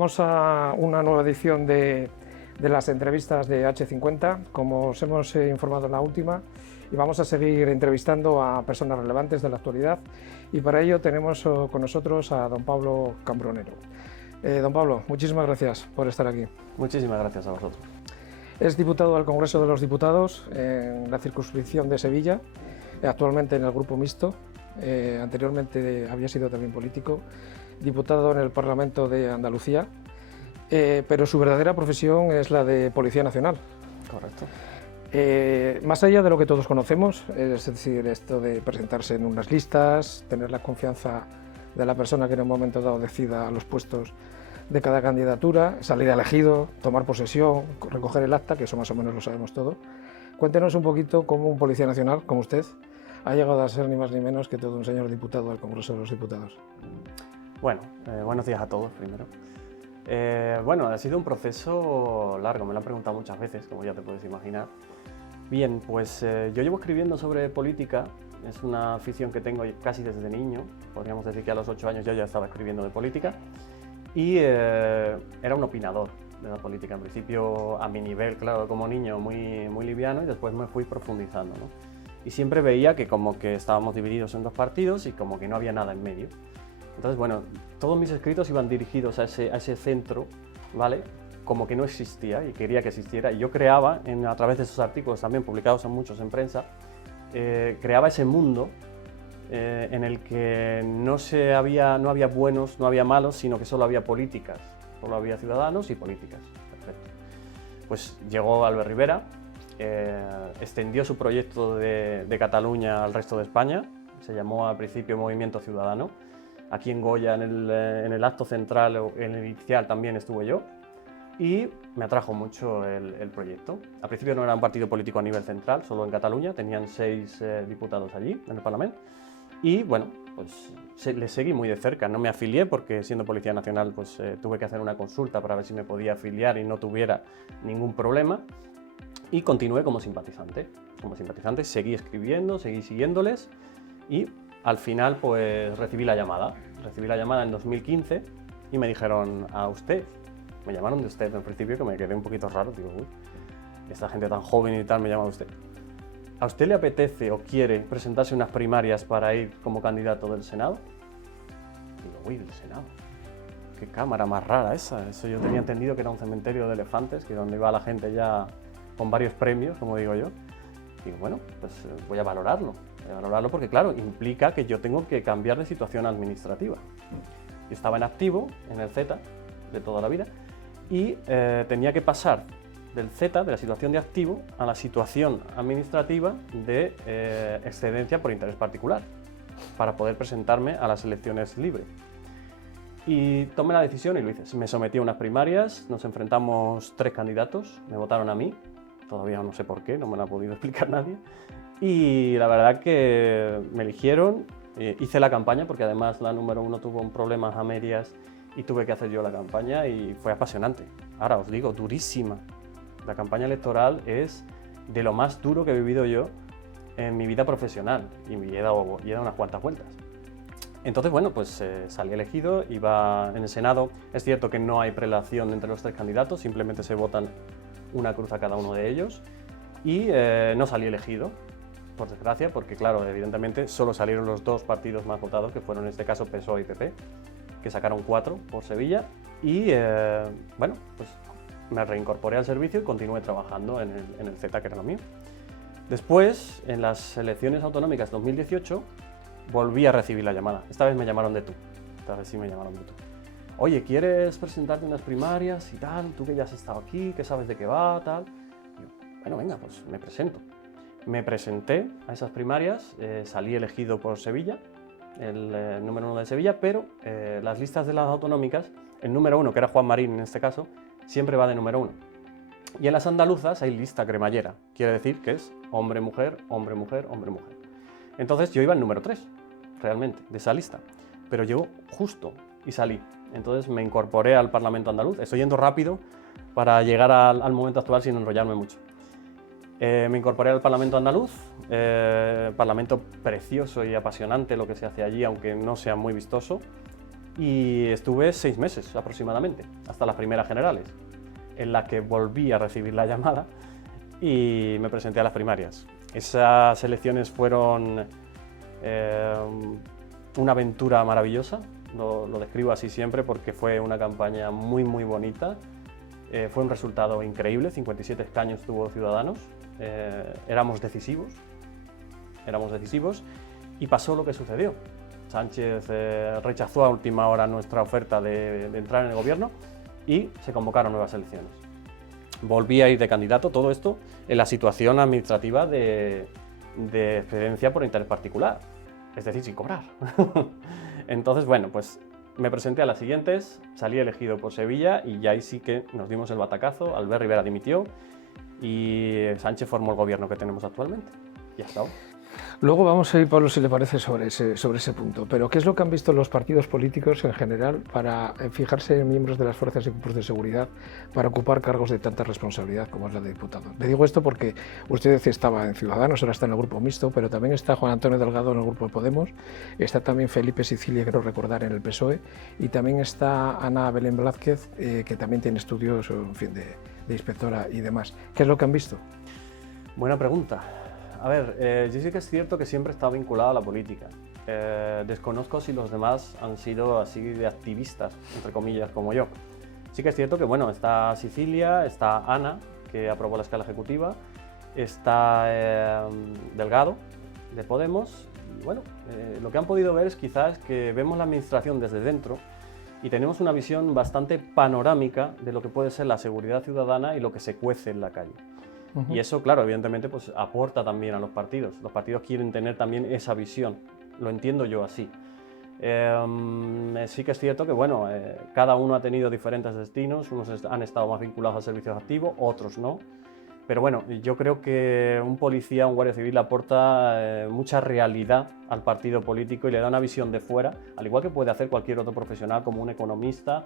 Vamos a una nueva edición de las entrevistas de H50, como os hemos informado en la última, y vamos a seguir entrevistando a personas relevantes de la actualidad, y para ello tenemos con nosotros a don Pablo Cambronero. Don Pablo, muchísimas gracias por estar aquí. Muchísimas gracias a vosotros. Es diputado al Congreso de los Diputados en la circunscripción de Sevilla, actualmente en el Grupo Mixto, anteriormente había sido también político, diputado en el Parlamento de Andalucía, pero su verdadera profesión es la de Policía Nacional. Correcto. Más allá de lo que todos conocemos, es decir, esto de presentarse en unas listas, tener la confianza de la persona que en un momento dado decida los puestos de cada candidatura, salir elegido, tomar posesión, recoger el acta, que eso más o menos lo sabemos todo. Cuéntenos un poquito cómo un Policía Nacional, como usted, ha llegado a ser ni más ni menos que todo un señor diputado del Congreso de los Diputados. Bueno, buenos días a todos primero. Bueno, ha sido un proceso largo, me lo han preguntado muchas veces, como ya te puedes imaginar. Bien, pues yo llevo escribiendo sobre política, es una afición que tengo casi desde niño, podríamos decir que a los 8 años yo ya estaba escribiendo de política, y era un opinador de la política, en principio a mi nivel, claro, como niño, muy liviano, y después me fui profundizando, ¿no? Y siempre veía que como que estábamos divididos en dos partidos y como que no había nada en medio. Entonces, bueno, todos mis escritos iban dirigidos a ese centro, ¿vale? Como que no existía y quería que existiera. Y yo creaba, a través de esos artículos también publicados en muchos en prensa, creaba ese mundo en el que no había buenos, no había malos, sino que solo había políticas. Solo había ciudadanos y políticas. Perfecto. Pues llegó Albert Rivera, extendió su proyecto de Cataluña al resto de España, se llamó al principio Movimiento Ciudadano. Aquí en Goya, en el acto central, en el inicial también estuve yo, y me atrajo mucho el proyecto. Al principio no era un partido político a nivel central, solo en Cataluña, tenían 6 diputados allí en el Parlamento, y bueno, pues le seguí muy de cerca. No me afilié porque siendo Policía Nacional pues tuve que hacer una consulta para ver si me podía afiliar y no tuviera ningún problema, y continué como simpatizante. Como simpatizante seguí escribiendo, seguí siguiéndoles, y al final pues recibí la llamada en 2015 y me dijeron: a usted, me llamaron de usted en principio, que me quedé un poquito raro, digo, uy, esta gente tan joven y tal me llama de usted. ¿A usted le apetece o quiere presentarse unas primarias para ir como candidato del Senado? Digo, uy, del Senado, qué cámara más rara esa, eso yo tenía entendido que era un cementerio de elefantes, que donde iba la gente ya con varios premios, como digo yo. Digo, bueno, pues voy a valorarlo porque, claro, implica que yo tengo que cambiar de situación administrativa. Yo estaba en activo, en el Z, de toda la vida, y tenía que pasar del Z, de la situación de activo, a la situación administrativa de excedencia por interés particular, para poder presentarme a las elecciones libres. Y tomé la decisión y lo hice. Me sometí a unas primarias, nos enfrentamos 3 candidatos, me votaron a mí. Todavía no sé por qué, no me lo ha podido explicar nadie. Y la verdad que me eligieron, hice la campaña, porque además la número 1 tuvo un problema a medias y tuve que hacer yo la campaña, y fue apasionante. Ahora os digo, durísima. La campaña electoral es de lo más duro que he vivido yo en mi vida profesional, y he dado unas cuantas vueltas. Entonces, bueno, pues salí elegido, iba en el Senado. Es cierto que no hay prelación entre los 3 candidatos, simplemente se votan una cruz a cada uno de ellos, y no salí elegido, por desgracia, porque claro, evidentemente solo salieron los 2 partidos más votados, que fueron en este caso PSOE y PP, que sacaron 4 por Sevilla, y bueno, pues me reincorporé al servicio y continué trabajando en el Z, que era lo mío. Después, en las elecciones autonómicas 2018, volví a recibir la llamada. Esta vez me llamaron de tú, esta vez sí me llamaron de tú. Oye, ¿quieres presentarte unas primarias y tal? Tú que ya has estado aquí, que sabes de qué va, tal. Y yo, bueno, venga, pues me presento. Me presenté a esas primarias, salí elegido por Sevilla, el número 1 de Sevilla, pero las listas de las autonómicas, el número 1, que era Juan Marín en este caso, siempre va de número 1. Y en las andaluzas hay lista cremallera, quiere decir que es hombre-mujer, hombre-mujer, hombre-mujer. Entonces yo iba en número 3, realmente, de esa lista, pero llegó justo y salí. Entonces me incorporé al Parlamento andaluz. Estoy yendo rápido para llegar al momento actual sin enrollarme mucho. Me incorporé al Parlamento andaluz, Parlamento precioso y apasionante lo que se hace allí, aunque no sea muy vistoso. y estuve 6 meses aproximadamente, hasta las primeras generales, en las que volví a recibir la llamada y me presenté a las primarias. Esas elecciones fueron una aventura maravillosa, lo describo así siempre porque fue una campaña muy bonita. Fue un resultado increíble, 57 escaños tuvo Ciudadanos, éramos decisivos y pasó lo que sucedió. Sánchez rechazó a última hora nuestra oferta de entrar en el gobierno y se convocaron nuevas elecciones. Volví a ir de candidato, todo esto en la situación administrativa de excedencia por interés particular, es decir, sin cobrar. Entonces, bueno, pues me presenté a las siguientes, salí elegido por Sevilla y ya ahí sí que nos dimos el batacazo, Albert Rivera dimitió y Sánchez formó el gobierno que tenemos actualmente. Y hasta ahora. Luego vamos a ir, Pablo, si le parece, sobre ese punto. Pero ¿qué es lo que han visto los partidos políticos en general para fijarse en miembros de las fuerzas y cuerpos de seguridad para ocupar cargos de tanta responsabilidad como es la de diputado? Le digo esto porque usted estaba en Ciudadanos, ahora está en el grupo mixto, pero también está Juan Antonio Delgado en el grupo de Podemos, está también Felipe Sicilia, creo recordar, en el PSOE, y también está Ana Belén Blázquez, que también tiene estudios, en fin, de inspectora y demás. ¿Qué es lo que han visto? Buena pregunta. A ver, yo sí que es cierto que siempre he estado vinculado a la política. Desconozco si los demás han sido así de activistas, entre comillas, como yo. Sí que es cierto que, bueno, está Sicilia, está Ana, que aprobó la escala ejecutiva, está Delgado, de Podemos. Y, bueno, lo que han podido ver es quizás que vemos la administración desde dentro y tenemos una visión bastante panorámica de lo que puede ser la seguridad ciudadana y lo que se cuece en la calle. Y eso, claro, evidentemente, pues aporta también a los partidos. Los partidos quieren tener también esa visión. Lo entiendo yo así. Sí que es cierto que, bueno, cada uno ha tenido diferentes destinos. Unos han estado más vinculados a servicios activos, otros no. Pero bueno, yo creo que un policía, un guardia civil aporta mucha realidad al partido político y le da una visión de fuera, al igual que puede hacer cualquier otro profesional como un economista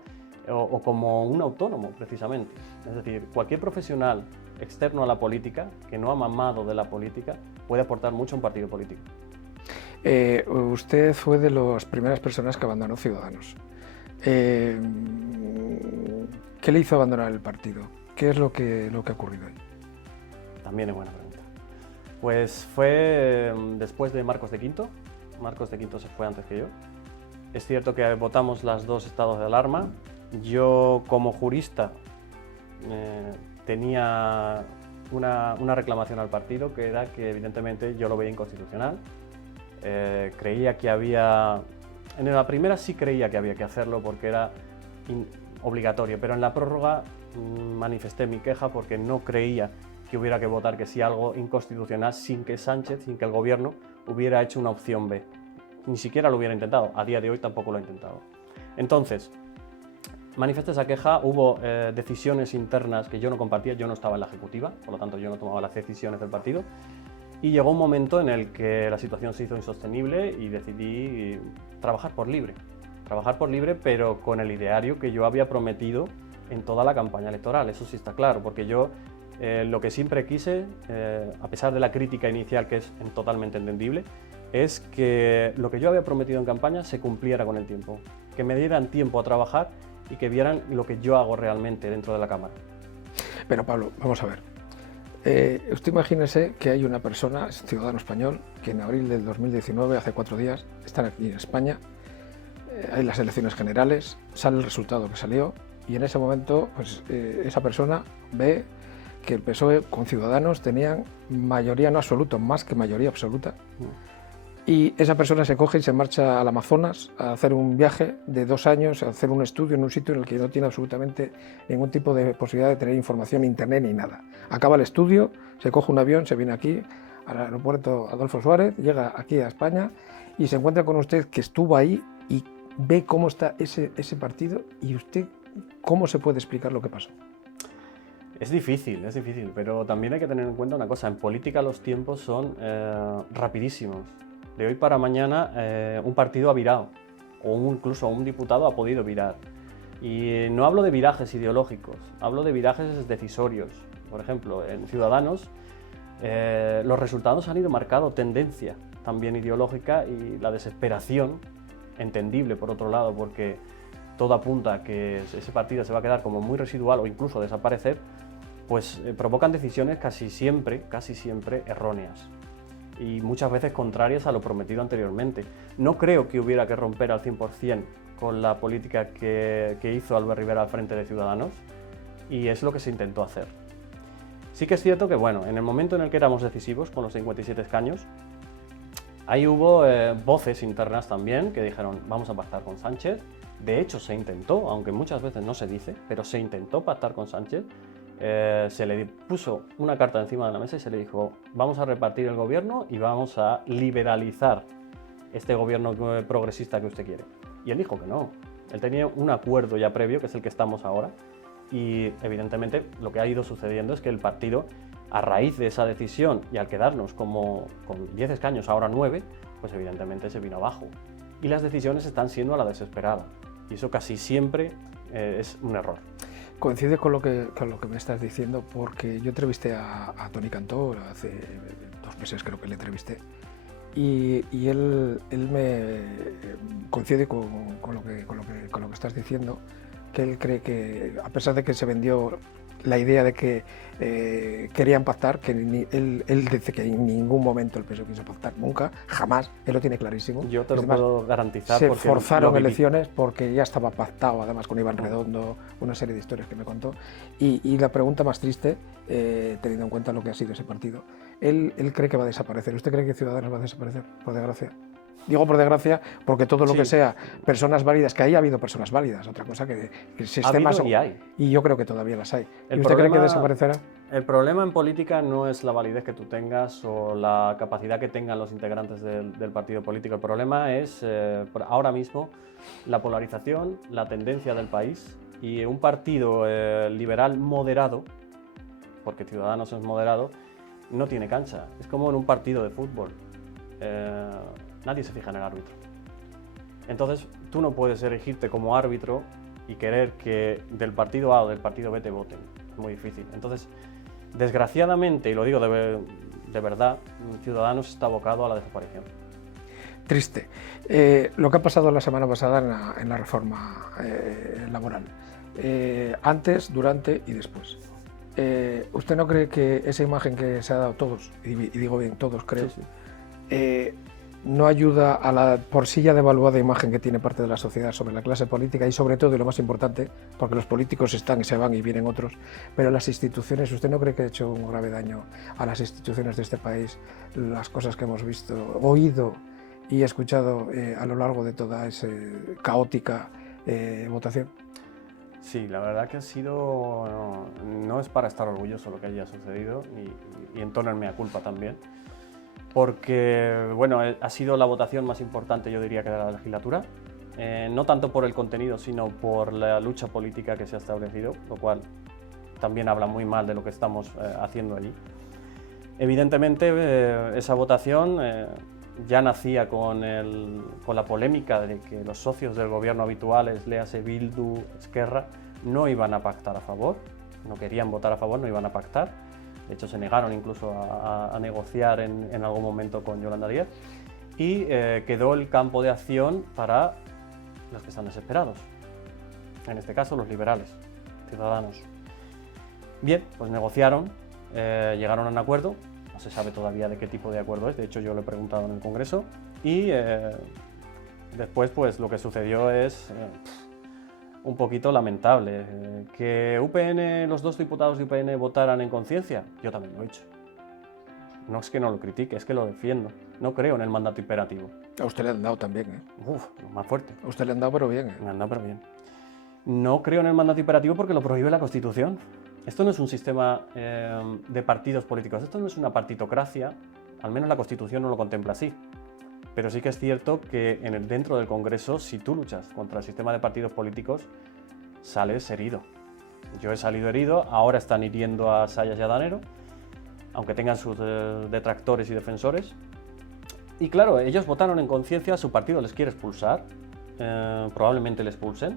o como un autónomo, precisamente. Es decir, cualquier profesional externo a la política, que no ha mamado de la política, puede aportar mucho a un partido político. Usted fue de las primeras personas que abandonó Ciudadanos. ¿Qué le hizo abandonar el partido? ¿Qué es lo que ha ocurrido ahí? También es buena pregunta. Pues fue después de Marcos de Quinto. Marcos de Quinto se fue antes que yo. Es cierto que votamos los 2 estados de alarma. Yo, como jurista, tenía una reclamación al partido, que era que evidentemente yo lo veía inconstitucional. Creía que había... En la primera sí creía que había que hacerlo porque era obligatorio, pero en la prórroga manifesté mi queja porque no creía que hubiera que votar que sí algo inconstitucional sin que Sánchez, sin que el gobierno hubiera hecho una opción B. Ni siquiera lo hubiera intentado, a día de hoy tampoco lo ha intentado. Entonces, manifesté esa queja, hubo decisiones internas que yo no compartía, yo no estaba en la ejecutiva, por lo tanto yo no tomaba las decisiones del partido, y llegó un momento en el que la situación se hizo insostenible y decidí trabajar por libre, pero con el ideario que yo había prometido en toda la campaña electoral, eso sí está claro, porque yo lo que siempre quise, a pesar de la crítica inicial que es totalmente entendible, es que lo que yo había prometido en campaña se cumpliera con el tiempo, que me dieran tiempo a trabajar y que vieran lo que yo hago realmente dentro de la Cámara. Pero Pablo, vamos a ver. Usted imagínese que hay una persona, ciudadano español, que en abril del 2019, hace 4 días, están aquí en España, hay las elecciones generales, sale el resultado que salió y en ese momento pues, esa persona ve que el PSOE con Ciudadanos tenían mayoría no absoluta, más que mayoría absoluta. Y esa persona se coge y se marcha al Amazonas a hacer un viaje de 2 años, a hacer un estudio en un sitio en el que no tiene absolutamente ningún tipo de posibilidad de tener información, internet ni nada. Acaba el estudio, se coge un avión, se viene aquí al aeropuerto Adolfo Suárez, llega aquí a España y se encuentra con usted que estuvo ahí y ve cómo está ese partido y usted cómo se puede explicar lo que pasó. Es difícil, pero también hay que tener en cuenta una cosa, en política los tiempos son rapidísimos. De hoy para mañana un partido ha virado, o incluso un diputado ha podido virar. Y no hablo de virajes ideológicos, hablo de virajes decisorios. Por ejemplo, en Ciudadanos los resultados han ido marcando tendencia también ideológica y la desesperación entendible por otro lado, porque todo apunta a que ese partido se va a quedar como muy residual o incluso desaparecer, pues provocan decisiones casi siempre erróneas y muchas veces contrarias a lo prometido anteriormente. No creo que hubiera que romper al 100% con la política que hizo Albert Rivera al frente de Ciudadanos, y es lo que se intentó hacer. Sí que es cierto que, bueno, en el momento en el que éramos decisivos con los 57 escaños, ahí hubo voces internas también que dijeron vamos a pactar con Sánchez. De hecho se intentó, aunque muchas veces no se dice, pero se intentó pactar con Sánchez. Se le puso una carta encima de la mesa y se le dijo vamos a repartir el gobierno y vamos a liberalizar este gobierno progresista que usted quiere. Y él dijo que no. Él tenía un acuerdo ya previo, que es el que estamos ahora, y evidentemente lo que ha ido sucediendo es que el partido, a raíz de esa decisión y al quedarnos como con 10 escaños, ahora 9, pues evidentemente se vino abajo. Y las decisiones están siendo a la desesperada. Y eso casi siempre es un error. Coincide con lo que me estás diciendo, porque yo entrevisté a Toni Cantó hace 2 meses, creo que le entrevisté, y él me coincide con lo que estás diciendo, que él cree que, a pesar de que se vendió la idea de que querían pactar, que él dice que en ningún momento el PSOE quiso pactar, nunca, jamás, él lo tiene clarísimo. Yo te lo puedo garantizar. Se forzaron elecciones porque ya estaba pactado, además con Iván Redondo, una serie de historias que me contó. Y la pregunta más triste, teniendo en cuenta lo que ha sido ese partido, él cree que va a desaparecer. ¿Usted cree que Ciudadanos va a desaparecer, por desgracia? Digo por desgracia porque todo lo que sea personas válidas, que ahí ha habido personas válidas, otra cosa que sistemas... y hay. Y yo creo que todavía las hay. ¿Y usted cree que desaparecerá? El problema en política no es la validez que tú tengas o la capacidad que tengan los integrantes del partido político. El problema es ahora mismo la polarización, la tendencia del país, y un partido liberal moderado, porque Ciudadanos es moderado, no tiene cancha. Es como en un partido de fútbol. Nadie se fija en el árbitro. Entonces, tú no puedes erigirte como árbitro y querer que del partido A o del partido B te voten. Es muy difícil. Entonces, desgraciadamente, y lo digo de verdad, Ciudadanos está abocado a la desaparición. Triste. Lo que ha pasado la semana pasada en la reforma laboral. Antes, durante y después. ¿Usted no cree que esa imagen que se ha dado todos, y digo bien todos creo, sí, no ayuda a la por sí ya devaluada imagen que tiene parte de la sociedad sobre la clase política y sobre todo, y lo más importante, porque los políticos están y se van y vienen otros, pero las instituciones? ¿Usted no cree que ha hecho un grave daño a las instituciones de este país las cosas que hemos visto, oído y escuchado a lo largo de toda esa caótica votación? Sí, la verdad que ha sido... No es para estar orgulloso lo que haya sucedido y en tono en mea culpa también. Porque, bueno, ha sido la votación más importante, yo diría, que de la legislatura, no tanto por el contenido, sino por la lucha política que se ha establecido, lo cual también habla muy mal de lo que estamos haciendo allí. Evidentemente, esa votación ya nacía con la polémica de que los socios del gobierno habituales, léase Bildu, Esquerra, no iban a pactar a favor, no querían votar a favor, no iban a pactar. De hecho, se negaron incluso a negociar en algún momento con Yolanda Díaz, y quedó el campo de acción para los que están desesperados, en este caso los liberales, Ciudadanos. Bien, pues negociaron, llegaron a un acuerdo, no se sabe todavía de qué tipo de acuerdo es, de hecho yo lo he preguntado en el Congreso, y después pues lo que sucedió es un poquito lamentable. Que UPN, los 2 diputados de UPN votaran en conciencia, yo también lo he hecho. No es que no lo critique, es que lo defiendo. No creo en el mandato imperativo. A usted le han dado también, Más fuerte. A usted le han dado pero bien, Me han dado pero bien. No creo en el mandato imperativo porque lo prohíbe la Constitución. Esto no es un sistema de partidos políticos, esto no es una partitocracia, al menos la Constitución no lo contempla así. Pero sí que es cierto que dentro del Congreso, si tú luchas contra el sistema de partidos políticos, sales herido. Yo he salido herido, ahora están hiriendo a Sayas y a Danero, aunque tengan sus detractores y defensores. Y claro, ellos votaron en conciencia, su partido les quiere expulsar, probablemente les expulsen.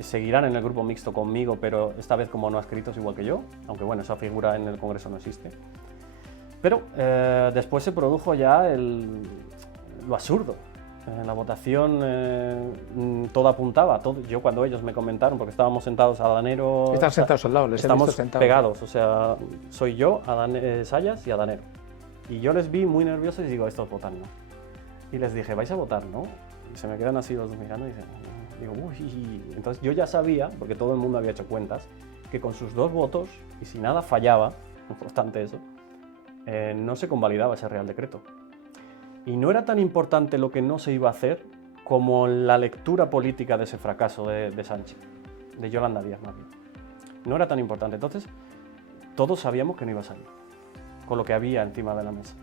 Seguirán en el grupo mixto conmigo, pero esta vez como no adscritos igual que yo, aunque bueno, esa figura en el Congreso no existe. Pero después se produjo ya lo absurdo. La votación todo apuntaba. Yo cuando ellos me comentaron, porque estábamos sentados Adanero... Están sentados al lado, les he estamos visto sentados. pegados, o sea, soy yo, Sayas y Adanero. Y yo les vi muy nerviosos y digo, estos votan no. Y les dije, ¿vais a votar no? Y se me quedan así los dos mirando y dicen, digo, uy. Entonces yo ya sabía, porque todo el mundo había hecho cuentas, que con sus 2 votos, y si nada fallaba, no obstante eso, no se convalidaba ese Real Decreto. Y no era tan importante lo que no se iba a hacer como la lectura política de ese fracaso de Sánchez, de Yolanda Díaz más bien. No era tan importante. Entonces, todos sabíamos que no iba a salir, con lo que había encima de la mesa.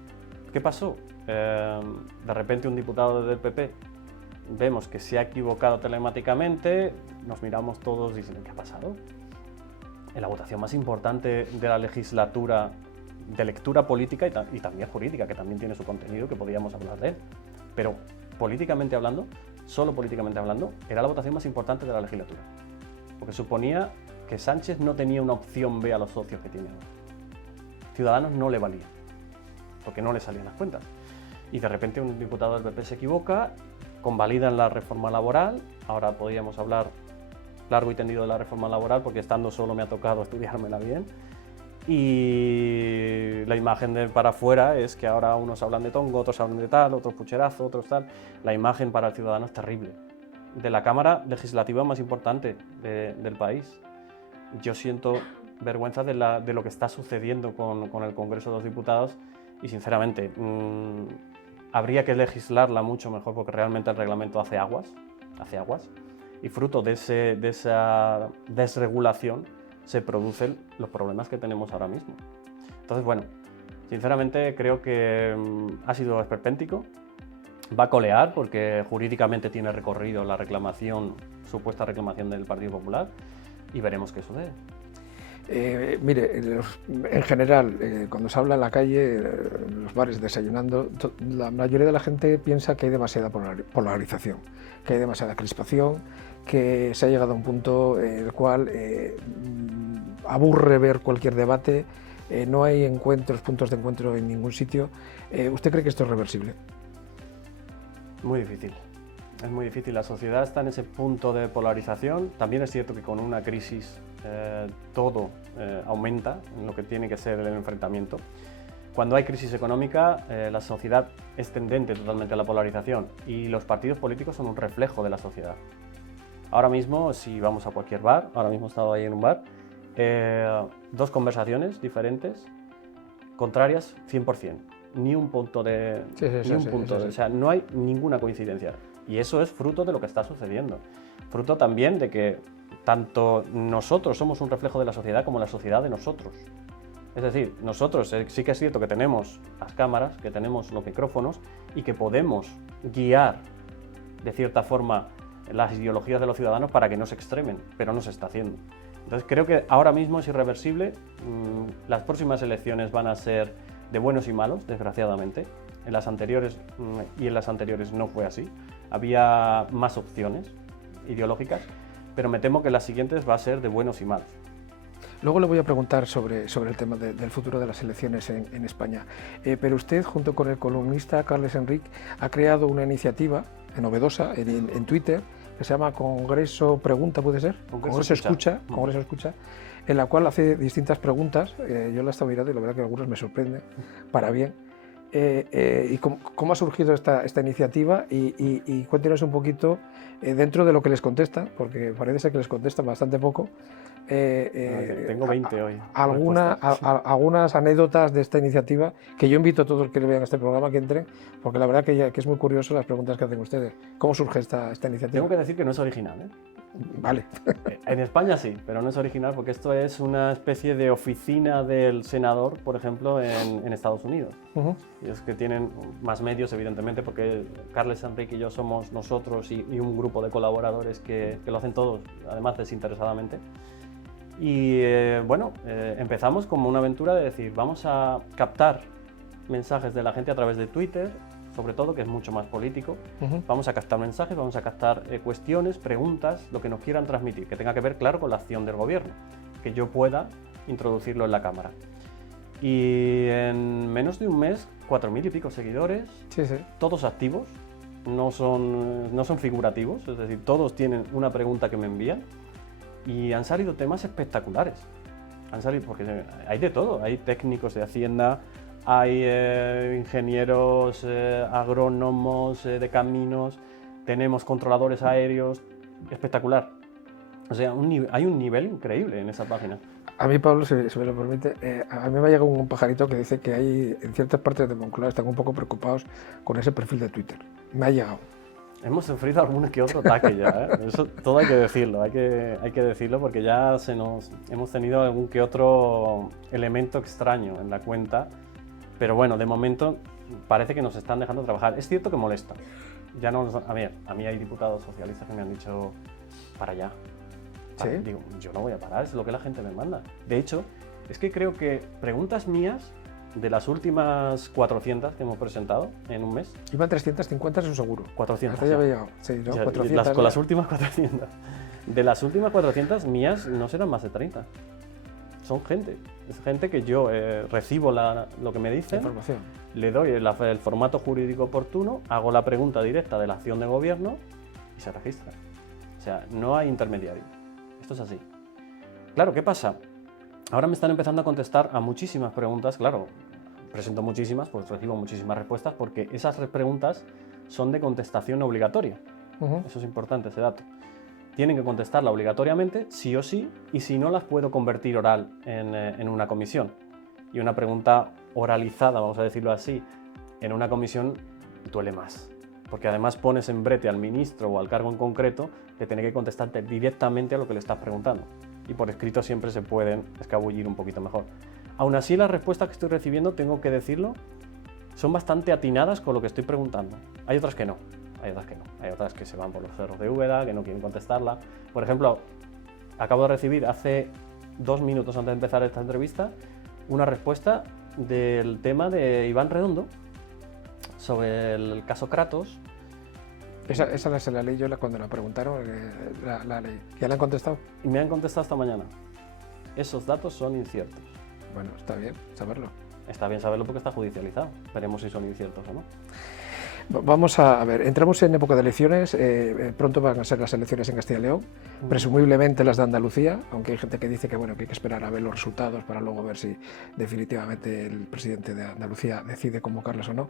¿Qué pasó? De repente un diputado del PP vemos que se ha equivocado telemáticamente, nos miramos todos diciendo, ¿qué ha pasado? En la votación más importante de la legislatura, de lectura política y también jurídica, que también tiene su contenido, que podíamos hablar de él. Pero políticamente hablando, solo políticamente hablando, era la votación más importante de la legislatura. Porque suponía que Sánchez no tenía una opción B a los socios que tiene ahora. Ciudadanos no le valía, porque no le salían las cuentas. Y de repente un diputado del PP se equivoca, convalidan la reforma laboral. Ahora podríamos hablar largo y tendido de la reforma laboral, porque estando solo me ha tocado estudiármela bien. Y la imagen para afuera es que ahora unos hablan de tongo, otros hablan de tal, otros pucherazo, otros tal. La imagen para el ciudadano es terrible. De la Cámara Legislativa más importante del país. Yo siento vergüenza de lo que está sucediendo con el Congreso de los Diputados y sinceramente habría que legislarla mucho mejor porque realmente el reglamento hace aguas y fruto de esa desregulación se producen los problemas que tenemos ahora mismo. Entonces, bueno, sinceramente creo que ha sido esperpéntico, va a colear porque jurídicamente tiene recorrido la supuesta reclamación del Partido Popular y veremos qué sucede. Mire, en general, cuando se habla en la calle, en los bares desayunando, la mayoría de la gente piensa que hay demasiada polarización, que hay demasiada crispación, que se ha llegado a un punto en el cual aburre ver cualquier debate, no hay puntos de encuentro en ningún sitio. ¿Usted cree que esto es reversible? Muy difícil. Es muy difícil. La sociedad está en ese punto de polarización. También es cierto que con una crisis todo aumenta en lo que tiene que ser el enfrentamiento. Cuando hay crisis económica, la sociedad es tendente totalmente a la polarización y los partidos políticos son un reflejo de la sociedad. Ahora mismo, si vamos a cualquier bar, ahora mismo he estado ahí en un bar, 2 conversaciones diferentes, contrarias 100%. Ni un punto de... O sea, no hay ninguna coincidencia. Y eso es fruto de lo que está sucediendo. Fruto también de que tanto nosotros somos un reflejo de la sociedad como la sociedad de nosotros. Es decir, nosotros sí que es cierto que tenemos las cámaras, que tenemos los micrófonos y que podemos guiar de cierta forma las ideologías de los ciudadanos para que no se extremen, pero no se está haciendo. Entonces creo que ahora mismo es irreversible. Las próximas elecciones van a ser de buenos y malos, desgraciadamente. En las anteriores no fue así. Había más opciones ideológicas, pero me temo que las siguientes va a ser de buenos y malos. Luego le voy a preguntar sobre el tema del futuro de las elecciones en España. Pero usted, junto con el columnista Carles Enric, ha creado una iniciativa novedosa en Twitter que se llama Congreso Pregunta, ¿puede ser? Congreso Escucha, en la cual hace distintas preguntas. Yo la he estado mirando y la verdad que algunas me sorprenden, para bien. ¿Y cómo ha surgido esta iniciativa? Y cuéntenos un poquito dentro de lo que les contesta, porque parece ser que les contestan bastante poco. Tengo 20 hoy. Algunas anécdotas de esta iniciativa que yo invito a todos los que vean este programa que entren, porque la verdad que es muy curioso las preguntas que hacen ustedes. ¿Cómo surge esta iniciativa? Tengo que decir que no es original, ¿eh? Vale. En España sí, pero no es original porque esto es una especie de oficina del senador, por ejemplo, en Estados Unidos. Ellos que tienen más medios, evidentemente, porque Carles Enric y yo somos nosotros y un grupo de colaboradores que lo hacen todos, además desinteresadamente. Y empezamos como una aventura de decir, vamos a captar mensajes de la gente a través de Twitter, sobre todo, que es mucho más político. Vamos a captar mensajes, vamos a captar cuestiones, preguntas, lo que nos quieran transmitir, que tenga que ver, claro, con la acción del gobierno, que yo pueda introducirlo en la cámara. Y en menos de un mes, 4.000 y pico seguidores, todos activos, no son figurativos, es decir, todos tienen una pregunta que me envían y han salido temas espectaculares. Porque hay de todo, hay técnicos de Hacienda, hay ingenieros, agrónomos de caminos, tenemos controladores aéreos, espectacular. O sea, hay un nivel increíble en esa página. A mí, Pablo, si me lo permite, a mí me ha llegado un pajarito que dice que hay en ciertas partes de Moncloa están un poco preocupados con ese perfil de Twitter. Me ha llegado. Hemos sufrido algún que otro ataque ya, ¿eh? Eso todo hay que decirlo, hay que decirlo porque ya hemos tenido algún que otro elemento extraño en la cuenta, pero bueno, de momento parece que nos están dejando trabajar. Es cierto que molesta. A mí hay diputados socialistas que me han dicho, para allá. ¿Sí? Digo, yo no voy a parar, es lo que la gente me manda. De hecho, es que creo que preguntas mías de las últimas 400 que hemos presentado en un mes. Iban 350, eso seguro. 400. Hasta ya había llegado. Sí, ¿no? 400. Con las últimas 400. De las últimas 400 mías no serán más de 30. Son gente. Es gente que yo recibo lo que me dicen, Información. le doy el formato jurídico oportuno, hago la pregunta directa de la acción de gobierno y se registra. O sea, no hay intermediario. Esto es así. Claro, ¿qué pasa? Ahora me están empezando a contestar a muchísimas preguntas, claro, presento muchísimas, pues recibo muchísimas respuestas porque esas preguntas son de contestación obligatoria. Eso es importante, ese dato. Tienen que contestarla obligatoriamente, sí o sí, y si no las puedo convertir oral en una comisión. Y una pregunta oralizada, vamos a decirlo así, en una comisión duele más. Porque además pones en brete al ministro o al cargo en concreto de tener que contestarte directamente a lo que le estás preguntando. Y por escrito siempre se pueden escabullir un poquito mejor. Aún así, las respuestas que estoy recibiendo, tengo que decirlo, son bastante atinadas con lo que estoy preguntando. Hay otras que no. Hay otras que se van por los cerros de Úbeda, que no quieren contestarla. Por ejemplo, acabo de recibir hace 2 minutos antes de empezar esta entrevista una respuesta del tema de Iván Redondo sobre el caso Kratos. Esa se la leí yo cuando la preguntaron, la leí. ¿Ya la han contestado? Y me han contestado esta mañana. Esos datos son inciertos. Bueno, está bien saberlo. Está bien saberlo porque está judicializado. Veremos si son inciertos o no. Vamos a ver, entramos en época de elecciones, pronto van a ser las elecciones en Castilla y León, presumiblemente las de Andalucía, aunque hay gente que dice que, bueno, que hay que esperar a ver los resultados para luego ver si definitivamente el presidente de Andalucía decide convocarlas o no.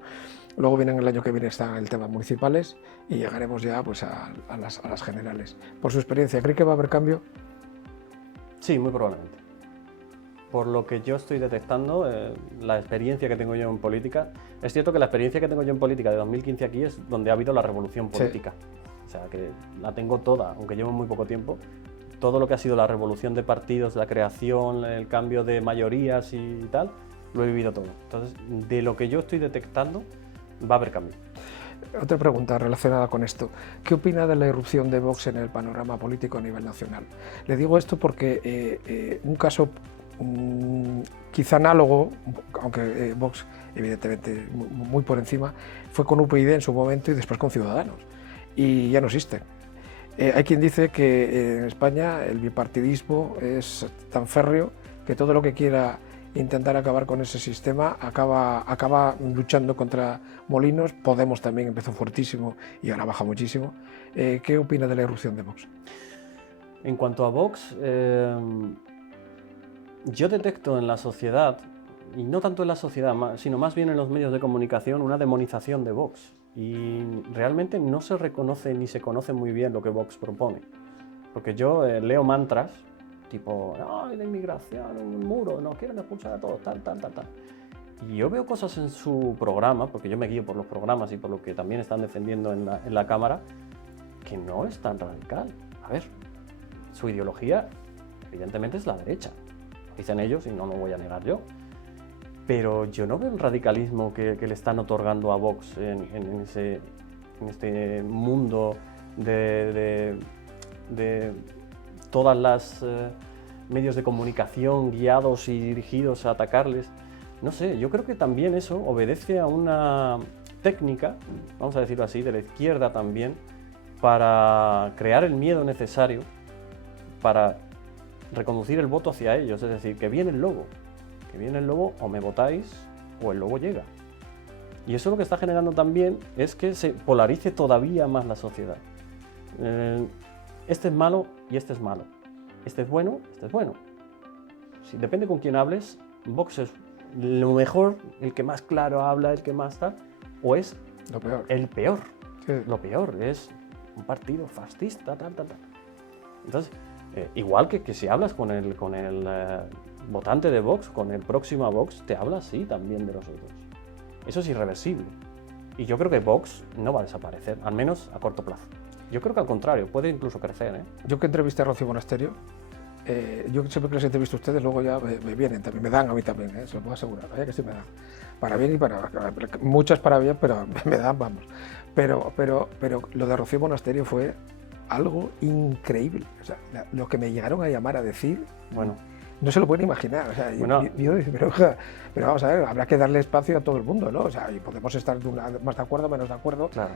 Luego vienen el año que viene están el tema municipales y llegaremos ya pues, a las generales. Por su experiencia, ¿cree que va a haber cambio? Sí, muy probablemente. Por lo que yo estoy detectando, la experiencia que tengo yo en política, es cierto que la experiencia que tengo yo en política de 2015 aquí es donde ha habido la revolución política. Sí. O sea, que la tengo toda, aunque llevo muy poco tiempo. Todo lo que ha sido la revolución de partidos, la creación, el cambio de mayorías y tal, lo he vivido todo. Entonces, de lo que yo estoy detectando, va a haber cambio. Otra pregunta relacionada con esto. ¿Qué opina de la irrupción de Vox en el panorama político a nivel nacional? Le digo esto porque un caso quizá análogo, aunque Vox evidentemente muy por encima, fue con UPyD en su momento y después con Ciudadanos, y ya no existen. Hay quien dice que en España el bipartidismo es tan férreo que todo lo que quiera intentar acabar con ese sistema acaba luchando contra molinos. Podemos también empezó fuertísimo y ahora baja muchísimo. ¿Qué opina de la irrupción de Vox? En cuanto a Vox, yo detecto en la sociedad, y no tanto en la sociedad, sino más bien en los medios de comunicación, una demonización de Vox. Y realmente no se reconoce ni se conoce muy bien lo que Vox propone. Porque yo leo mantras, tipo, ¡ay, la inmigración, un muro, no quieren expulsar a todos, tal. Y yo veo cosas en su programa, porque yo me guío por los programas y por lo que también están defendiendo en la Cámara, que no es tan radical. A ver, su ideología evidentemente es la derecha. Dicen ellos y no lo voy a negar yo. Pero yo no veo el radicalismo que le están otorgando a Vox en este mundo de todas las medios de comunicación guiados y dirigidos a atacarles. No sé, yo creo que también eso obedece a una técnica, vamos a decirlo así, de la izquierda también, para crear el miedo necesario para reconducir el voto hacia ellos, es decir, que viene el lobo o me votáis o el lobo llega. Y eso lo que está generando también es que se polarice todavía más la sociedad. Este es malo y este es malo. Este es bueno, este es bueno. Si depende con quién hables, Vox es lo mejor, el que más claro habla, el que más tal, o es Lo peor. el peor. Sí. Lo peor es un partido fascista, tal. Entonces, igual que si hablas con el votante de Vox, con el próximo a Vox, te habla así también de los otros. Eso es irreversible. Y yo creo que Vox no va a desaparecer, al menos a corto plazo. Yo creo que al contrario, puede incluso crecer, ¿eh? Yo que entrevisté a Rocío Monasterio, yo siempre que les entrevisto a ustedes, luego ya me vienen también, me dan a mí también, se lo puedo asegurar, vaya que sí me dan. Para bien y para... Muchas para bien, pero me dan, vamos. Pero lo de Rocío Monasterio fue algo increíble. O sea, lo que me llegaron a llamar a decir... Bueno. No se lo pueden imaginar, o sea, Bueno. yo pero vamos a ver, habrá que darle espacio a todo el mundo, ¿no? O sea, y podemos estar más de acuerdo, menos de acuerdo, Claro.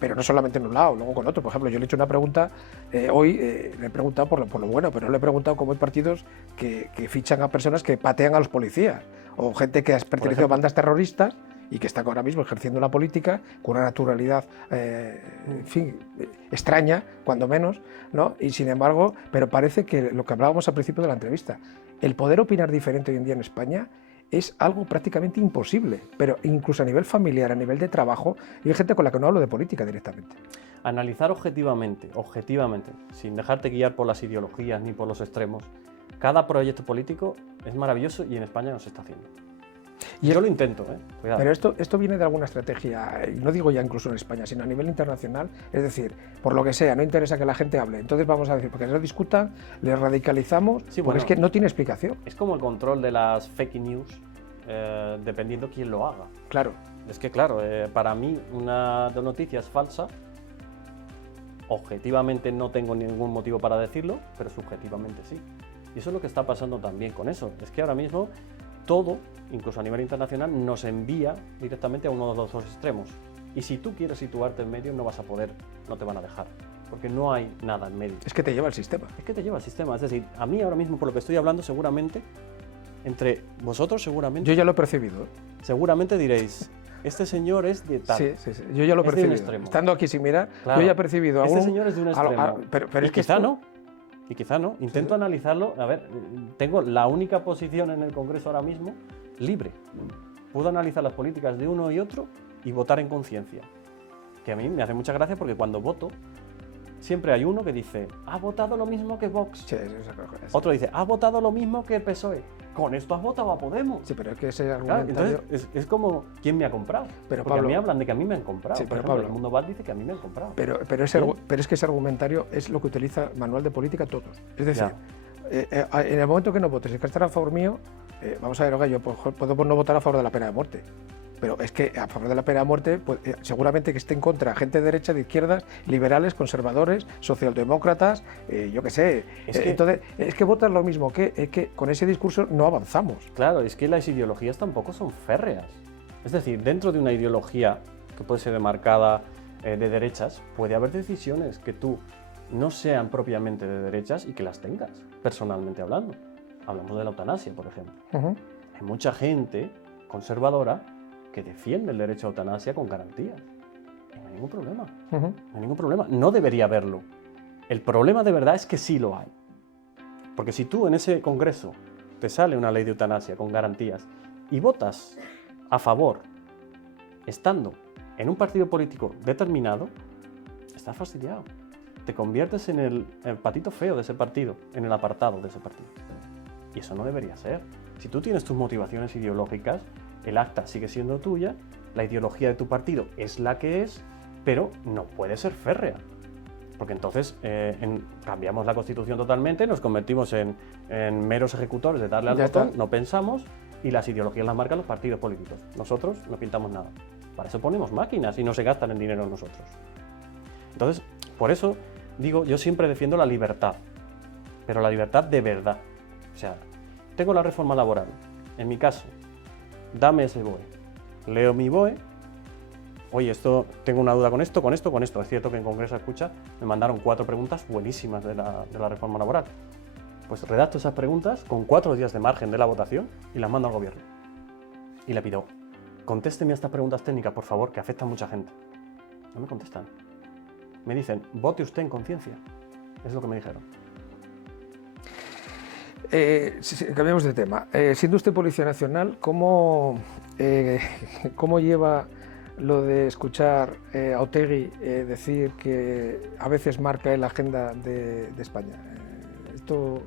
Pero no solamente en un lado, luego con otro. Por ejemplo, yo le he hecho una pregunta, hoy le he preguntado por lo bueno, pero no le he preguntado cómo hay partidos que fichan a personas que patean a los policías, o gente que ha pertenecido a bandas terroristas y que está ahora mismo ejerciendo la política con una naturalidad, en fin, extraña, cuando menos, ¿no? Y sin embargo, pero parece que lo que hablábamos al principio de la entrevista, el poder opinar diferente hoy en día en España es algo prácticamente imposible, pero incluso a nivel familiar, a nivel de trabajo, y hay gente con la que no hablo de política directamente. Analizar objetivamente, sin dejarte guiar por las ideologías ni por los extremos, cada proyecto político es maravilloso y en España no se está haciendo. Y yo lo intento, cuidado. Pero esto viene de alguna estrategia, y no digo ya incluso en España, sino a nivel internacional, es decir, por lo que sea, no interesa que la gente hable, entonces vamos a decir, porque no discutan, les radicalizamos, Sí, porque bueno, es que no tiene explicación. Es como el control de las fake news, dependiendo quién lo haga. Claro. Es que claro, para mí una noticia es falsa, objetivamente no tengo ningún motivo para decirlo, pero subjetivamente sí. Y eso es lo que está pasando también con eso, es que ahora mismo todo, incluso a nivel internacional, nos envía directamente a uno de los dos extremos. Y si tú quieres situarte en medio, no vas a poder, no te van a dejar, porque no hay nada en medio. Es que te lleva el sistema. Es que te lleva el sistema, es decir, a mí ahora mismo por lo que estoy hablando, seguramente, entre vosotros seguramente... Yo ya lo he percibido. Seguramente diréis, este señor es de tal. Sí, yo ya lo he percibido. extremo. Estando aquí sin mirar, Claro, yo ya he percibido este señor es de un extremo. pero y es que quizá esto... no. Y quizá no. Intento analizarlo. A ver, tengo la única posición en el Congreso ahora mismo libre. Puedo analizar las políticas de uno y otro y votar en conciencia. Que a mí me hace mucha gracia porque cuando voto, siempre hay uno que dice, ha votado lo mismo que Vox. Sí, Otro dice, ha votado lo mismo que el PSOE. Con esto has votado a Podemos. Sí, pero es que ese Claro, argumentario... entonces es como, ¿quién me ha comprado? Pero Porque Pablo, a mí hablan de que a mí me han comprado. Sí, Por pero ejemplo, Pablo, el Mundo Val dice que a mí me han comprado. Pero es que ese argumentario es lo que utiliza Manual de Política todos. Es decir, en el momento que no votes y que estar a favor mío, vamos a ver, oiga, yo puedo no votar a favor de la pena de muerte. Pero es que a favor de la pena de muerte, pues, seguramente que esté en contra gente de derecha, de izquierdas, liberales, conservadores, socialdemócratas, yo qué sé. Entonces, es que votas lo mismo, que con ese discurso no avanzamos. Claro, es que las ideologías tampoco son férreas. Es decir, dentro de una ideología que puede ser demarcada de derechas, puede haber decisiones que tú no sean propiamente de derechas y que las tengas, personalmente hablando. Hablamos de la eutanasia, por ejemplo. Hay mucha gente conservadora que defiende el derecho a eutanasia con garantías. Y no hay ningún problema. No hay ningún problema. No debería haberlo. El problema de verdad es que sí lo hay. Porque si tú en ese congreso te sale una ley de eutanasia con garantías y votas a favor, estando en un partido político determinado, estás fastidiado. Te conviertes en el patito feo de ese partido, en el apartado de ese partido. Y eso no debería ser. Si tú tienes tus motivaciones ideológicas, el acta sigue siendo tuya, la ideología de tu partido es la que es, pero no puede ser férrea. Porque entonces cambiamos la Constitución totalmente, nos convertimos en meros ejecutores de darle al botón, no pensamos, y las ideologías las marcan los partidos políticos. Nosotros no pintamos nada. Para eso ponemos máquinas y no se gastan el dinero nosotros. Entonces, por eso digo, yo siempre defiendo la libertad, pero la libertad de verdad. O sea, tengo la reforma laboral. En mi caso, dame ese BOE. Leo mi BOE. Oye, tengo una duda con esto, con esto, con esto. Es cierto que en Congreso Escucha me mandaron 4 preguntas buenísimas de la reforma laboral. Pues redacto esas preguntas con 4 días de margen de la votación y las mando al gobierno. Y le pido contésteme a estas preguntas técnicas, por favor, que afectan a mucha gente. No me contestan. Me dicen, vote usted en conciencia. Es lo que me dijeron. Cambiamos de tema. Siendo usted Policía Nacional, ¿cómo lleva lo de escuchar a Otegi decir que a veces marca la agenda de España? Esto...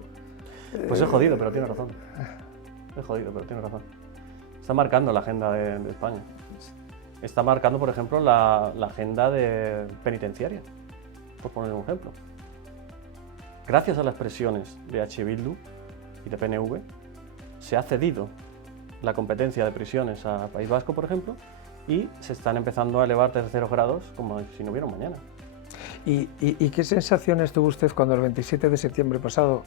Pues es jodido, pero tiene razón. Es jodido, pero tiene razón. Está marcando la agenda de España. Está marcando, por ejemplo, la agenda penitenciaria, por poner un ejemplo. Gracias a las presiones de H. Bildu y de PNV, se ha cedido la competencia de prisiones a País Vasco, por ejemplo, y se están empezando a elevar terceros grados como si no hubiera un mañana. ¿Y qué sensaciones tuvo usted cuando el 27 de septiembre pasado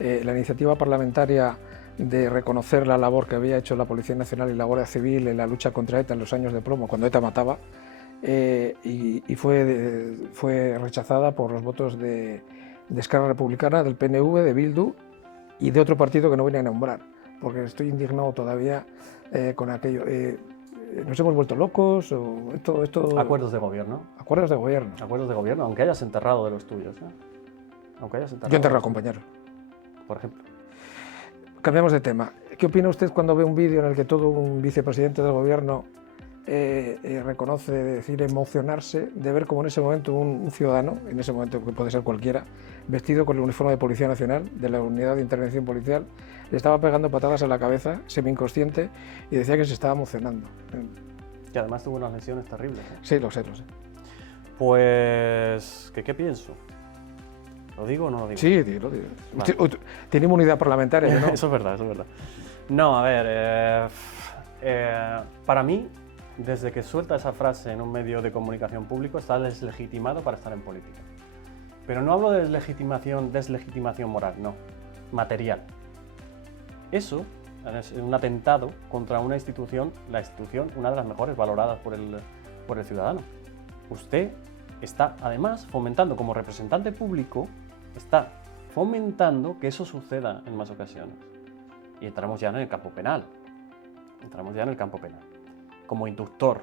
la iniciativa parlamentaria de reconocer la labor que había hecho la Policía Nacional y la Guardia Civil en la lucha contra ETA en los años de plomo, cuando ETA mataba, y fue rechazada por los votos de Esquerra Republicana, del PNV, de Bildu y de otro partido que no voy a nombrar, porque estoy indignado todavía con aquello? ¿Nos hemos vuelto locos? ¿O esto... Acuerdos de gobierno. Acuerdos de gobierno. Acuerdos de gobierno, aunque hayas enterrado de los tuyos. Aunque hayas enterrado. Yo enterré a compañeros. Por ejemplo. Cambiamos de tema. ¿Qué opina usted cuando ve un vídeo en el que todo un vicepresidente del gobierno reconoce, decir, emocionarse de ver como en ese momento un ciudadano, en ese momento que puede ser cualquiera, vestido con el uniforme de Policía Nacional, de la Unidad de Intervención Policial, le estaba pegando patadas en la cabeza, semi-inconsciente, y decía que se estaba emocionando? Y además tuvo unas lesiones terribles. Sí, lo sé. Pues, ¿qué pienso? ¿Lo digo o no lo digo? Sí, dilo. Vale. Tiene inmunidad parlamentaria, ¿no? Eso es verdad. No, a ver, para mí, desde que suelta esa frase en un medio de comunicación público, está deslegitimado para estar en política. Pero no hablo de deslegitimación moral, no, material. Eso es un atentado contra una institución, una de las mejores valoradas por el ciudadano. Usted está, además, fomentando, como representante público, está fomentando que eso suceda en más ocasiones. Y entramos ya en el campo penal. Como inductor,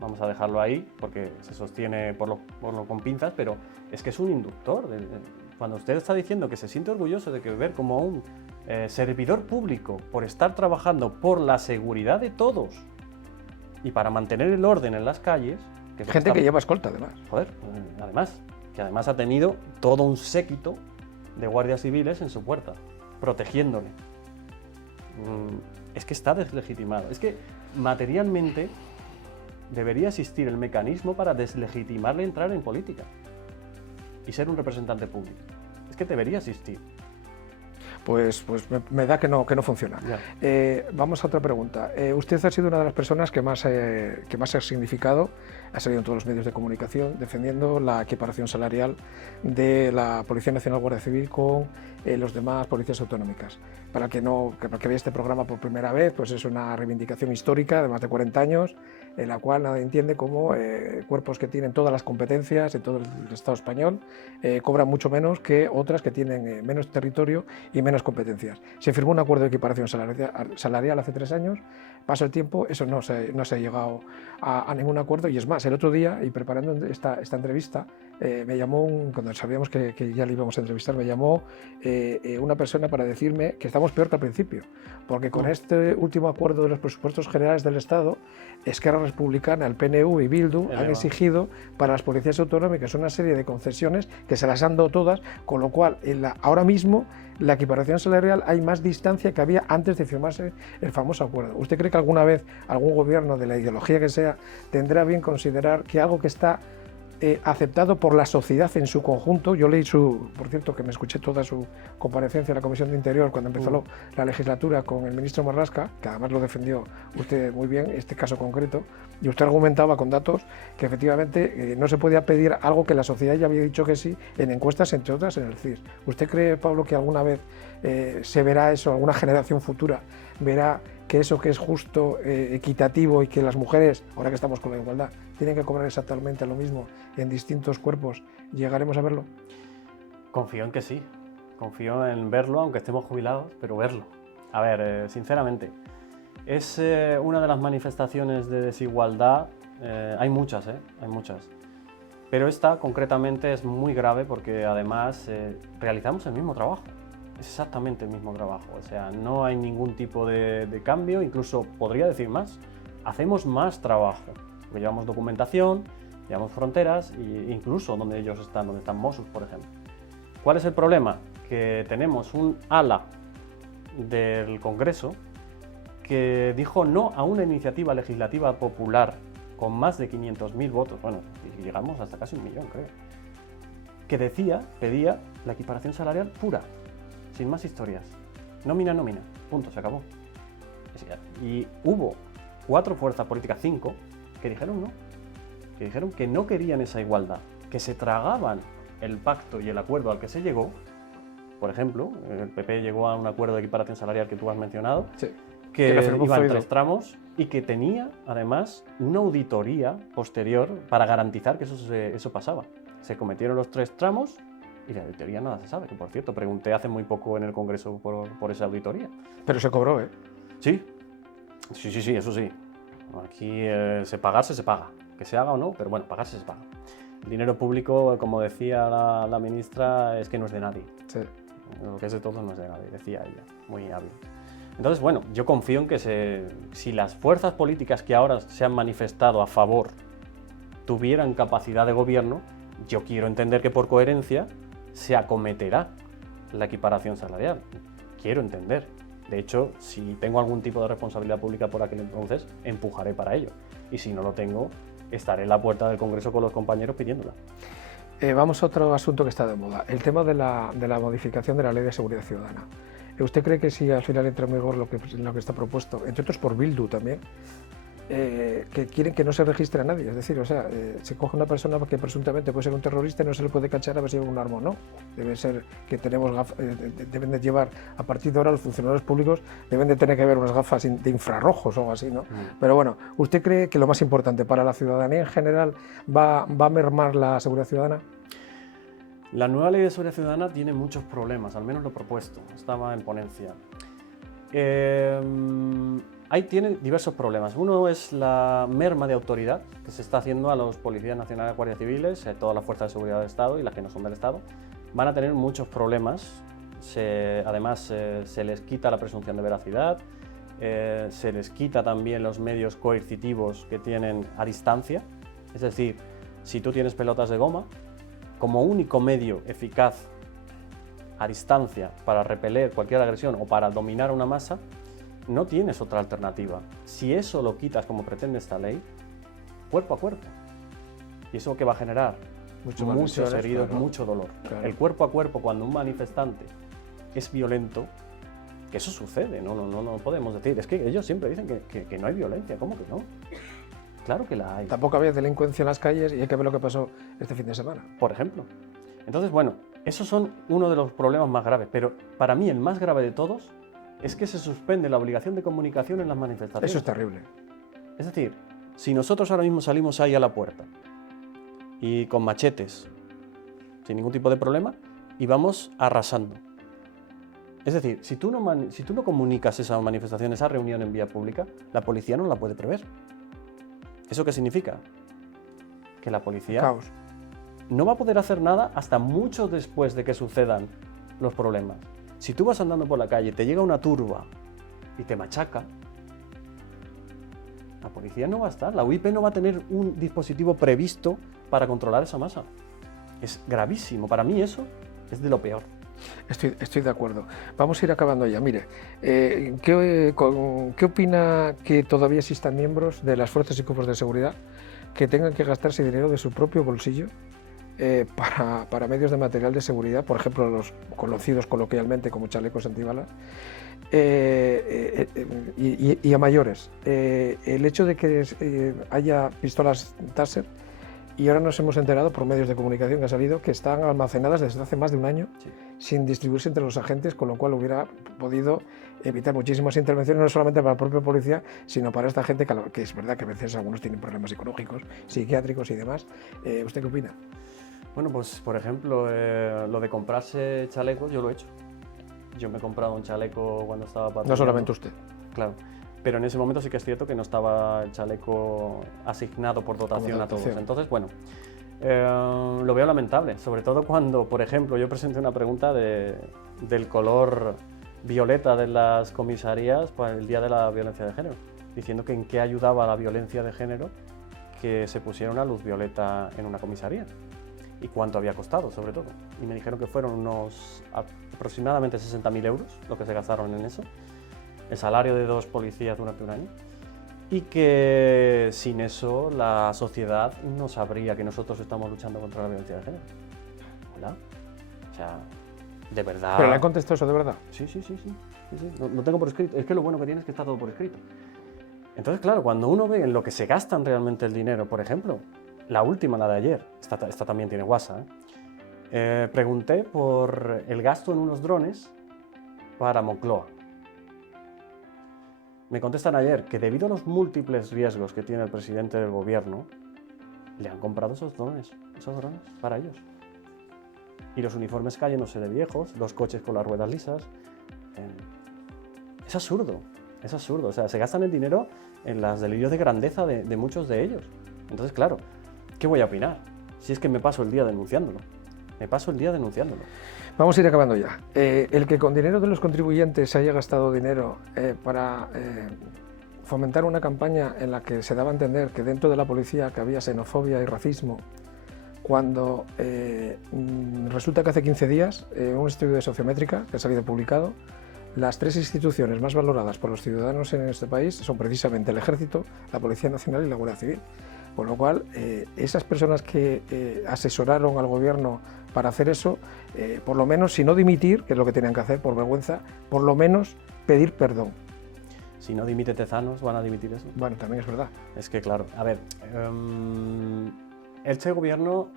vamos a dejarlo ahí, porque se sostiene con pinzas, pero es que es un inductor. Cuando usted está diciendo que se siente orgulloso de ver como un servidor público, por estar trabajando por la seguridad de todos y para mantener el orden en las calles... Gente que lleva escolta, además. Joder, que además ha tenido todo un séquito de guardias civiles en su puerta, protegiéndole. Es que está deslegitimado. Es que materialmente debería existir el mecanismo para deslegitimarle entrar en política y ser un representante público. Es que debería existir. Pues me da que no funciona. Vamos a otra pregunta. Usted ha sido una de las personas que más ha significado, ha salido en todos los medios de comunicación, defendiendo la equiparación salarial de la Policía Nacional Guardia Civil con los demás policías autonómicas. Para el que vea este programa por primera vez, pues es una reivindicación histórica de más de 40 años, en la cual nadie entiende cómo cuerpos que tienen todas las competencias en todo el Estado español cobran mucho menos que otras que tienen menos territorio y menos competencias. Se firmó un acuerdo de equiparación salarial hace 3 años, pasa el tiempo, eso no se ha llegado a ningún acuerdo, y es más, el otro día, y preparando esta entrevista, me llamó, cuando sabíamos que ya le íbamos a entrevistar, me llamó una persona para decirme que estamos peor que al principio, porque con este último acuerdo de los presupuestos generales del Estado, Esquerra Republicana, el PNV y Bildu han exigido para las policías autonómicas una serie de concesiones que se las han dado todas, con lo cual ahora mismo la equiparación salarial hay más distancia que había antes de firmarse el famoso acuerdo. ¿Usted cree que alguna vez algún gobierno, de la ideología que sea, tendrá bien considerar que algo que está aceptado por la sociedad en su conjunto? Yo leí por cierto, que me escuché toda su comparecencia en la Comisión de Interior cuando empezó la legislatura con el ministro Marlaska, que además lo defendió usted muy bien, este caso concreto, y usted argumentaba con datos que efectivamente no se podía pedir algo que la sociedad ya había dicho que sí en encuestas, entre otras en el CIS. ¿Usted cree, Pablo, que alguna vez se verá eso, alguna generación futura verá que eso que es justo, equitativo, y que las mujeres, ahora que estamos con la igualdad, tienen que cobrar exactamente lo mismo en distintos cuerpos? ¿Llegaremos a verlo? Confío en que sí, confío en verlo, aunque estemos jubilados, pero verlo. A ver, sinceramente, Es una de las manifestaciones de desigualdad, hay muchas, hay muchas. Pero esta concretamente es muy grave porque además realizamos el mismo trabajo. Es exactamente el mismo trabajo, o sea, no hay ningún tipo de cambio, incluso podría decir más, hacemos más trabajo, porque llevamos documentación, llevamos fronteras e incluso donde ellos están, donde están Mossos, por ejemplo. ¿Cuál es el problema? Que tenemos un ala del Congreso que dijo no a una iniciativa legislativa popular con más de 500.000 votos, bueno, y llegamos hasta casi 1 millón, creo, que pedía la equiparación salarial pura, sin más historias. Nómina, punto, se acabó. Y hubo 4 fuerzas políticas, 5, que dijeron no, que dijeron que no querían esa igualdad, que se tragaban el pacto y el acuerdo al que se llegó. Por ejemplo, el PP llegó a un acuerdo de equiparación salarial que tú has mencionado, Sí. que iba en 3 tramos y que tenía además una auditoría posterior para garantizar que eso pasaba. Se cometieron los 3 tramos y de auditoría nada se sabe, que por cierto pregunté hace muy poco en el Congreso por esa auditoría. Pero se cobró, ¿eh? Sí, eso sí. Aquí se paga, que se haga o no, pero bueno, pagarse se paga. El dinero público, como decía la ministra, es que no es de nadie. Sí. Lo que es de todos no es de nadie, decía ella, muy hábil. Entonces, bueno, yo confío en que si las fuerzas políticas que ahora se han manifestado a favor tuvieran capacidad de gobierno, yo quiero entender que por coherencia se acometerá la equiparación salarial. Quiero entender. De hecho, si tengo algún tipo de responsabilidad pública por aquel entonces, empujaré para ello. Y si no lo tengo, estaré en la puerta del Congreso con los compañeros pidiéndola. Vamos a otro asunto que está de moda, el tema de la modificación de la Ley de Seguridad Ciudadana. ¿Usted cree que si al final entra en vigor lo que está propuesto, entre otros por Bildu también, que quieren que no se registre a nadie? Es decir, o sea, se coge una persona que presuntamente puede ser un terrorista y no se le puede cachar a ver si lleva un arma o no. Debe ser que deben de llevar, a partir de ahora los funcionarios públicos deben de tener que ver unas gafas de infrarrojos o algo así, ¿no? Pero bueno, ¿usted cree que lo más importante para la ciudadanía en general va a mermar la seguridad ciudadana? La nueva Ley de Seguridad Ciudadana tiene muchos problemas, al menos lo propuesto, estaba en ponencia. Ahí tiene diversos problemas. Uno es la merma de autoridad que se está haciendo a los policías nacionales, guardias civiles, todas las fuerzas de seguridad del Estado y las que no son del Estado. Van a tener muchos problemas. Además, se les quita la presunción de veracidad, se les quita también los medios coercitivos que tienen a distancia. Es decir, si tú tienes pelotas de goma, como único medio eficaz a distancia para repeler cualquier agresión o para dominar una masa, no tienes otra alternativa. Si eso lo quitas como pretende esta ley, cuerpo a cuerpo. ¿Y eso qué va a generar? Muchos heridos, claro. Mucho dolor. Claro. El cuerpo a cuerpo, cuando un manifestante es violento, que eso sucede, no podemos decir. Es que ellos siempre dicen que no hay violencia. ¿Cómo que no? Claro que la hay. Tampoco había delincuencia en las calles y hay que ver lo que pasó este fin de semana. Por ejemplo. Entonces, bueno, esos son uno de los problemas más graves, pero para mí el más grave de todos es que se suspende la obligación de comunicación en las manifestaciones. Eso es terrible. Es decir, si nosotros ahora mismo salimos ahí a la puerta y con machetes, sin ningún tipo de problema, y vamos arrasando. Es decir, si tú no comunicas esa manifestación, esa reunión en vía pública, la policía no la puede prever. ¿Eso qué significa? Que la policía Caos. No va a poder hacer nada hasta mucho después de que sucedan los problemas. Si tú vas andando por la calle, te llega una turba y te machaca, la policía no va a estar, la UIP no va a tener un dispositivo previsto para controlar esa masa. Es gravísimo, para mí eso es de lo peor. Estoy de acuerdo. Vamos a ir acabando ya. Mire, ¿qué opina que todavía existan miembros de las fuerzas y cuerpos de seguridad que tengan que gastarse dinero de su propio bolsillo para medios de material de seguridad, por ejemplo, los conocidos coloquialmente como chalecos antibalas, y a mayores? El hecho de que haya pistolas Taser, y ahora nos hemos enterado por medios de comunicación que ha salido que están almacenadas desde hace más de un año, sí, sin distribuirse entre los agentes, con lo cual hubiera podido evitar muchísimas intervenciones, no solamente para la propia policía, sino para esta gente que es verdad que a veces algunos tienen problemas psicológicos, psiquiátricos y demás. ¿Usted qué opina? Bueno, pues por ejemplo, lo de comprarse chalecos, yo lo he hecho. Yo me he comprado un chaleco cuando estaba patrullando. No solamente usted. Claro. pero en ese momento sí que es cierto que no estaba el chaleco asignado por dotación a todos. Entonces, bueno, lo veo lamentable, sobre todo cuando, por ejemplo, yo presenté una pregunta del color violeta de las comisarías para el Día de la Violencia de Género, diciendo que en qué ayudaba la violencia de género que se pusiera una luz violeta en una comisaría y cuánto había costado, sobre todo. Y me dijeron que fueron unos aproximadamente 60.000 euros lo que se gastaron en eso, el salario de 2 policías durante un año, y que sin eso la sociedad no sabría que nosotros estamos luchando contra la violencia de género. ¿Verdad? O sea, de verdad... ¿Pero le han contestado eso de verdad? Sí. No tengo por escrito. Es que lo bueno que tiene es que está todo por escrito. Entonces, claro, cuando uno ve en lo que se gastan realmente el dinero, por ejemplo, la última, la de ayer, esta también tiene WhatsApp, pregunté por el gasto en unos drones para Moncloa. Me contestan ayer que debido a los múltiples riesgos que tiene el presidente del gobierno, le han comprado esos drones para ellos. Y los uniformes cayéndose de viejos, los coches con las ruedas lisas. Es absurdo. O sea, se gastan el dinero en los delirios de grandeza de muchos de ellos. Entonces, claro, ¿qué voy a opinar? Si es que me paso el día denunciándolo. Vamos a ir acabando ya. El que con dinero de los contribuyentes se haya gastado dinero para fomentar una campaña en la que se daba a entender que dentro de la policía que había xenofobia y racismo, cuando resulta que hace 15 días, un estudio de Sociométrica que ha salido publicado, las 3 instituciones más valoradas por los ciudadanos en este país son precisamente el Ejército, la Policía Nacional y la Guardia Civil. Con lo cual, esas personas que asesoraron al gobierno para hacer eso, por lo menos, si no dimitir, que es lo que tenían que hacer por vergüenza, por lo menos pedir perdón. Si no dimite Tezanos, ¿van a dimitir eso? Bueno, también es verdad. Es que claro, a ver, este gobierno,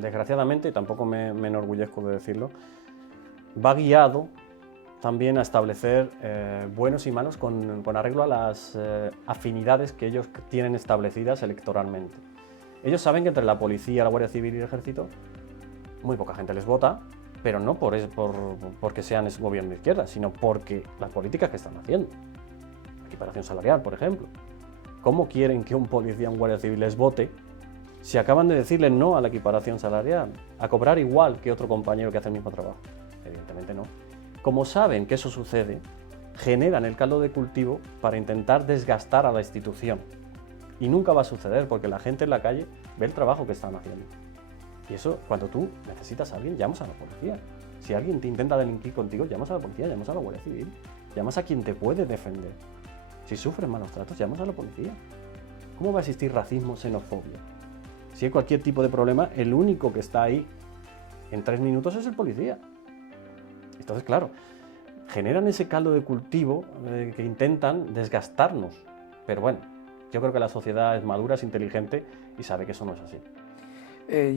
desgraciadamente, y tampoco me enorgullezco de decirlo, va guiado también a establecer buenos y malos con arreglo a las afinidades que ellos tienen establecidas electoralmente. Ellos saben que entre la policía, la Guardia Civil y el Ejército muy poca gente les vota, pero no porque sean ese gobierno de izquierda, sino porque las políticas que están haciendo. Equiparación salarial, por ejemplo. ¿Cómo quieren que un policía o un Guardia Civil les vote si acaban de decirle no a la equiparación salarial, a cobrar igual que otro compañero que hace el mismo trabajo? Evidentemente no. Como saben que eso sucede, generan el caldo de cultivo para intentar desgastar a la institución. Y nunca va a suceder porque la gente en la calle ve el trabajo que están haciendo. Y eso, cuando tú necesitas a alguien, llamas a la policía. Si alguien te intenta delinquir contigo, llamas a la policía, llamas a la Guardia Civil, llamas a quien te puede defender. Si sufres malos tratos, llamas a la policía. ¿Cómo va a existir racismo, xenofobia? Si hay cualquier tipo de problema, el único que está ahí en 3 minutos es el policía. Entonces, claro, generan ese caldo de cultivo que intentan desgastarnos. Pero bueno, yo creo que la sociedad es madura, es inteligente y sabe que eso no es así.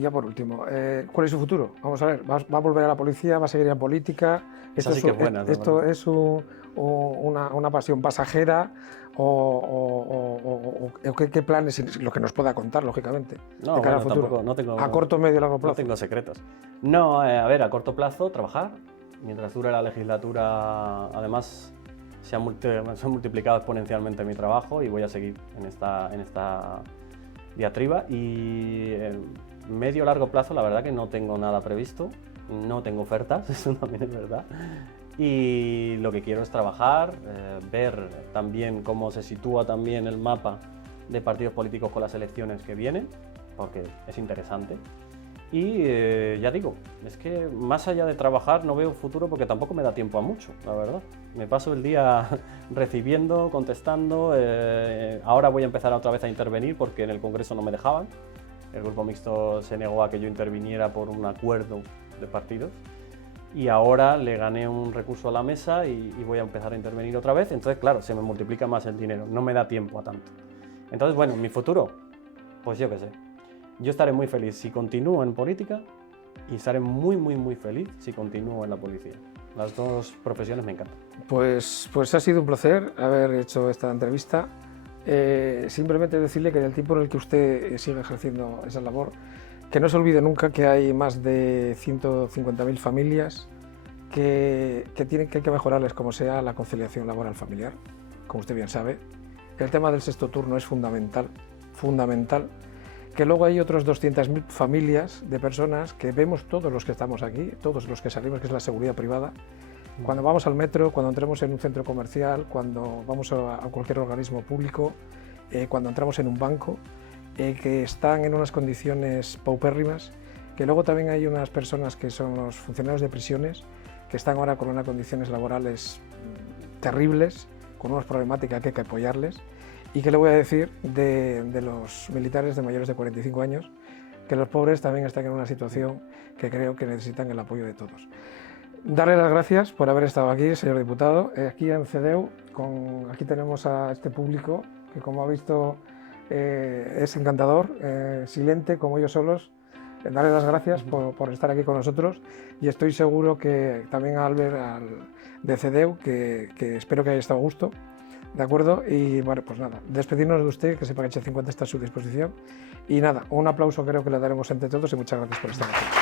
Ya por último, ¿cuál es su futuro? Vamos a ver, ¿va a volver a la policía? ¿Va a seguir en política? ¿Esto es una pasión pasajera? ¿O qué planes, lo que nos pueda contar, lógicamente, de cara al futuro? Tampoco, no tengo, ¿A corto, medio y largo plazo? No tengo secretos. No, a ver, a corto plazo, trabajar. Mientras dure la legislatura, además, se ha multiplicado exponencialmente mi trabajo y voy a seguir en esta diatriba. Y medio largo plazo, la verdad que no tengo nada previsto, no tengo ofertas, eso también es verdad. Y lo que quiero es trabajar, ver también cómo se sitúa también el mapa de partidos políticos con las elecciones que vienen, porque es interesante. Y ya digo, es que más allá de trabajar no veo futuro porque tampoco me da tiempo a mucho, la verdad. Me paso el día recibiendo, contestando, ahora voy a empezar otra vez a intervenir porque en el Congreso no me dejaban. El Grupo Mixto se negó a que yo interviniera por un acuerdo de partidos y ahora le gané un recurso a la mesa y voy a empezar a intervenir otra vez. Entonces, claro, se me multiplica más el dinero, no me da tiempo a tanto. Entonces, bueno, mi futuro, pues yo qué sé. Yo estaré muy feliz si continúo en política y estaré muy, muy, muy feliz si continúo en la policía. Las dos profesiones me encantan. Pues ha sido un placer haber hecho esta entrevista. Simplemente decirle que en el tiempo en el que usted sigue ejerciendo esa labor, que no se olvide nunca que hay más de 150.000 familias que hay que mejorarles como sea la conciliación laboral familiar. como usted bien sabe. El tema del sexto turno es fundamental, fundamental. Que luego hay otros 200.000 familias de personas que vemos todos los que estamos aquí, todos los que salimos, que es la seguridad privada. Cuando vamos al metro, cuando entramos en un centro comercial, cuando vamos a cualquier organismo público, cuando entramos en un banco, que están en unas condiciones paupérrimas, que luego también hay unas personas que son los funcionarios de prisiones, que están ahora con unas condiciones laborales terribles, con unas problemáticas que hay que apoyarles. Y que le voy a decir de los militares de mayores de 45 años, que los pobres también están en una situación que creo que necesitan el apoyo de todos. Darle las gracias por haber estado aquí, señor diputado. Aquí en CEDEU, aquí tenemos a este público que, como ha visto, es encantador, silente como ellos solos. Darle las gracias por estar aquí con nosotros, y estoy seguro que también a Albert de CEDEU, que espero que haya estado a gusto. ¿De acuerdo? Y bueno, pues nada, despedirnos de usted, que sepa que H50 está a su disposición. Y nada, un aplauso creo que le daremos entre todos, y muchas gracias por estar aquí.